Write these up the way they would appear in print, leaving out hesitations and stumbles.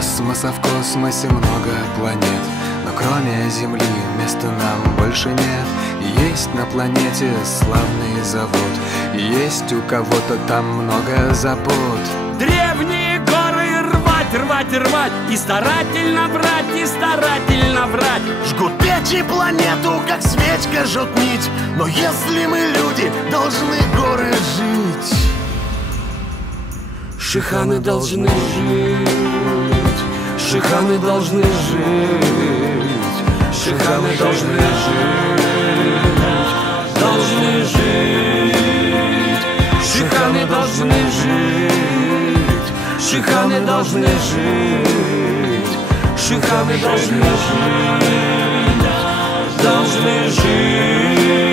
Космоса в космосе много планет, но кроме Земли места нам больше нет. Есть на планете славный завод, есть у кого-то там много забот. Древние горы рвать, рвать, рвать, и старательно врать, и старательно врать. Жгут печи планету, как свечка жжет нить. Но если мы люди, должны горы жить. Шиханы должны жить, шиханы должны жить, шиханы должны жить, должны жить, шиханы должны жить, шиханы должны жить, шиханы должны жить, должны жить.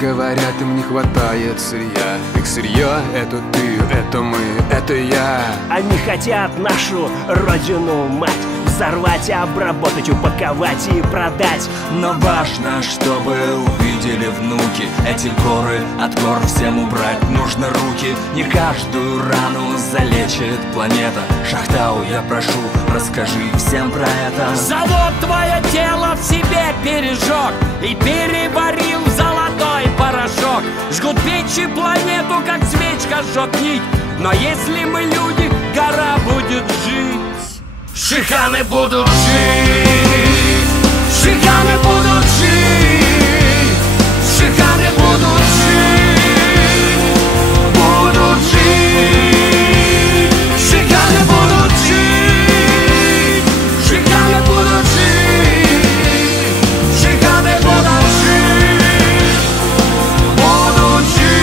Говорят, им не хватает сырья. Их сырье — это ты, это мы, это я. Они хотят нашу родину мать взорвать, обработать, упаковать и продать. Но важно, чтобы увидели внуки эти горы. От гор всем убрать нужно руки. Не каждую рану залечит планета. Шахтау, я прошу, расскажи всем про это. Завод твое тело в себе пережег и переварил в золотой порошок. Жгут печи планету, как свечка жжет нить. Но если мы люди, гора будет жить. Шиханы будут жить, шиханы будут жить, шиханы будут жить, будут жить, шиханы будут жить, шиханы будут жить, шиханы будут жить, будут жить.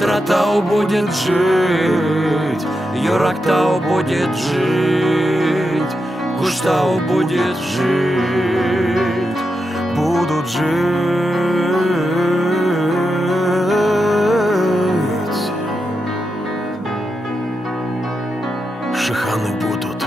Тратау будет жить, Юрактау будет жить, Куштау будет жить, Будут жить. Шиханы будут.